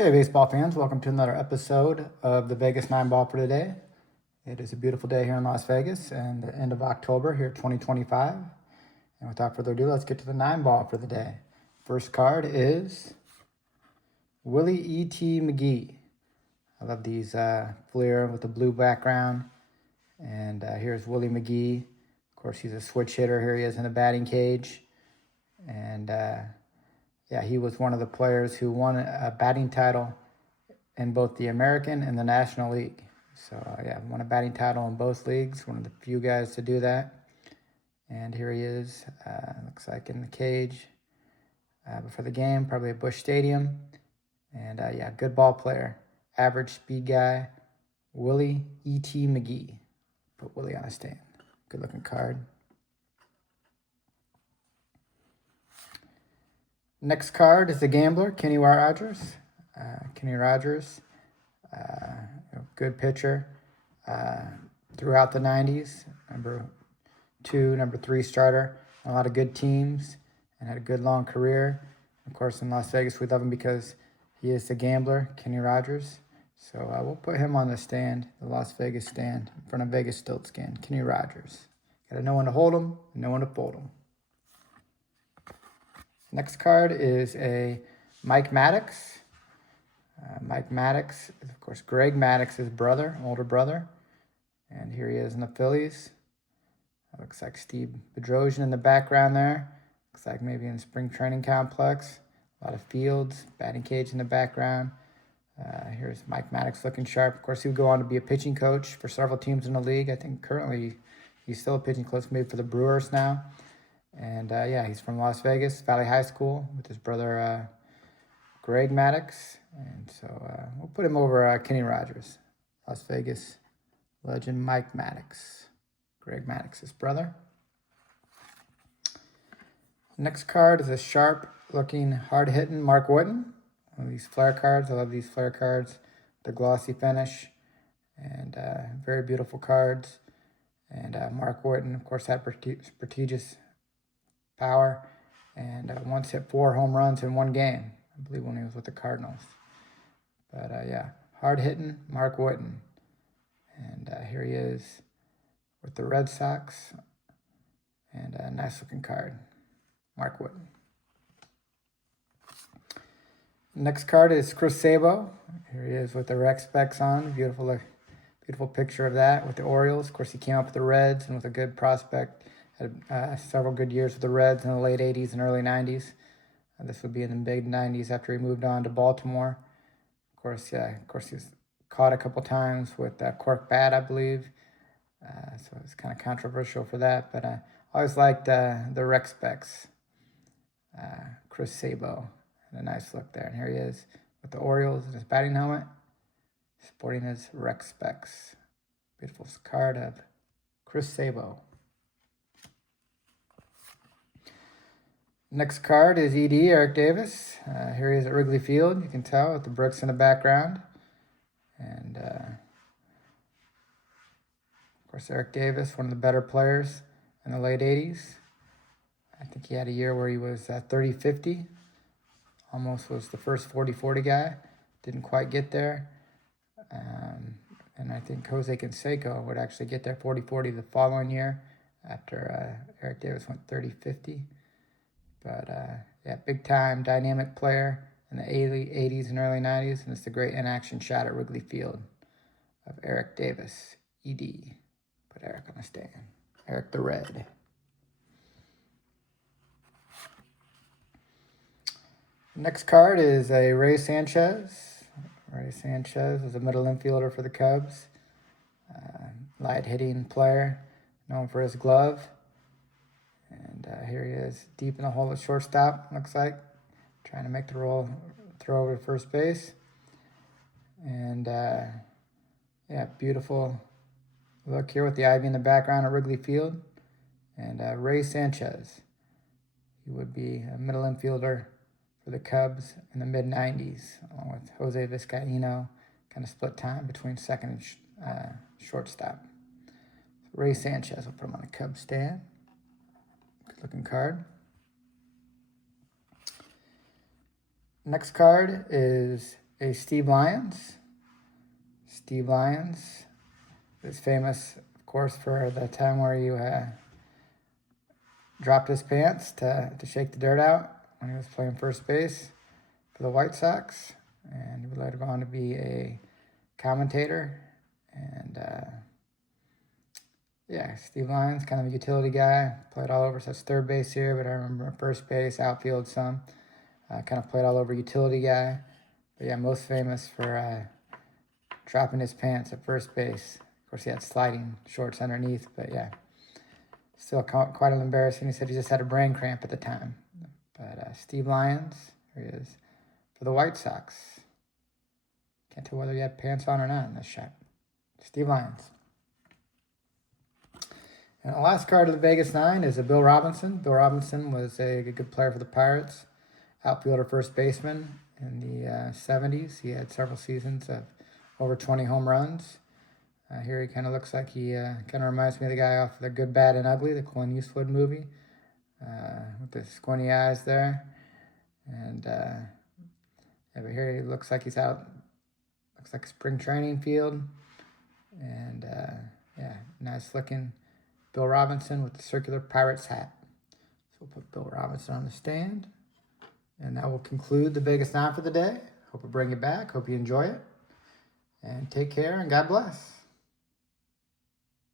Okay, baseball fans, welcome to another episode of the Vegas 9 Ball for today. It is a beautiful day here in Las Vegas and the end of October here, 2025. And without further ado, let's get to the 9 Ball for the day. First card is Willie E.T. McGee. I love these Fleer with the blue background. And here's Willie McGee. Of course, he's a switch hitter. Here he is in the batting cage. And yeah, he was one of the players who won a batting title in both the American and the National League. So yeah, won a batting title in both leagues. One of the few guys to do that. And here he is, looks like in the cage before the game, probably at Busch Stadium. And yeah, good ball player, average speed guy, Willie E.T. McGee. Put Willie on a stand. Good looking card. Next card is the gambler, Kenny Rogers. Kenny Rogers, good pitcher throughout the 90s. Number 2, number 3 starter. A lot of good teams and had a good long career. Of course, in Las Vegas, we love him because he is the gambler, Kenny Rogers. So we'll put him on the stand, the Las Vegas stand, in front of VEGASTILTSKIN, Kenny Rogers. Got to know when to hold him and know when to fold him. Next card is a Mike Maddox. Mike Maddox is, of course, Greg Maddox's brother, older brother. And here he is in the Phillies. Looks like Steve Bedrosian in the background there. Looks like maybe in the spring training complex. A lot of fields, batting cage in the background. Here's Mike Maddox looking sharp. Of course, he would go on to be a pitching coach for several teams in the league. I think currently he's still a pitching coach, maybe for the Brewers now. And yeah, he's from Las Vegas, Valley High School, with his brother Greg Maddox. And so we'll put him over Kenny Rogers, Las Vegas legend Mike Maddox, Greg Maddox's brother. Next card is a sharp-looking, hard-hitting Mark Whiten. One of these flare cards. I love these flare cards. The glossy finish and very beautiful cards. And Mark Whiten, of course, had prodigious power and once hit 4 home runs in one game, I believe, when he was with the Cardinals. But yeah, hard-hitting Mark Whiten. And here he is with the Red Sox. And a nice-looking card, Mark Whiten. Next card is Chris Sabo. Here he is with the Rec Specs on. Beautiful picture of that with the Orioles. Of course, he came up with the Reds and with a good prospect. Had several good years with the Reds in the late 80s and early 90s. This would be in the mid 90s after he moved on to Baltimore. Of course, he was caught a couple times with cork bat, I believe. So it's kind of controversial for that. But I always liked the Rec Specs. Chris Sabo. And a nice look there. And here he is with the Orioles in his batting helmet, sporting his Rec Specs. Beautiful card of Chris Sabo. Next card is ED, Eric Davis. Here he is at Wrigley Field. You can tell with the bricks in the background. And, of course, Eric Davis, one of the better players in the late 80s. I think he had a year where he was 30-50. Almost was the first 40-40 guy. Didn't quite get there. And I think Jose Canseco would actually get there 40-40 the following year after Eric Davis went 30-50. But yeah, big-time dynamic player in the 80s and early 90s. And it's a great in-action shot at Wrigley Field of Eric Davis, ED. Put Eric on the stand. Eric the Red. Next card is a Ray Sanchez. Ray Sanchez is a middle infielder for the Cubs. Light-hitting player, known for his glove. And here he is, deep in the hole at shortstop, looks like. Trying to make the throw over to first base. And, yeah, beautiful look here with the ivy in the background at Wrigley Field. And Ray Sanchez. He would be a middle infielder for the Cubs in the mid-90s, along with Jose Vizcaino. Kind of split time between second and shortstop. So Ray Sanchez, will put him on the Cubs stand. Good-looking card. Next card is a Steve Lyons. Steve Lyons is famous, of course, for the time where he dropped his pants to shake the dirt out when he was playing first base for the White Sox. And he would later go on to be a commentator. And yeah, Steve Lyons, kind of a utility guy. Played all over, so that's third base here, but I remember first base, outfield some. Kind of played all over, utility guy. But yeah, most famous for dropping his pants at first base. Of course, he had sliding shorts underneath, but yeah, still quite embarrassing. He said he just had a brain cramp at the time. But Steve Lyons, here he is, for the White Sox. Can't tell whether he had pants on or not in this shot. Steve Lyons. And the last card of the Vegas 9 is a Bill Robinson. Bill Robinson was a good player for the Pirates. Outfielder, first baseman in the 70s. He had several seasons of over 20 home runs. Here he kind of looks like he kind of reminds me of the guy off The Good, Bad, and Ugly, the Clint Eastwood movie, with the squinty eyes there. And yeah, but here he looks like he's out, looks like a spring training field. And yeah, nice looking Bill Robinson with the circular Pirates hat. So we'll put Bill Robinson on the stand. And that will conclude the Vegas 9 for the day. Hope I bring you back. Hope you enjoy it. And take care and God bless.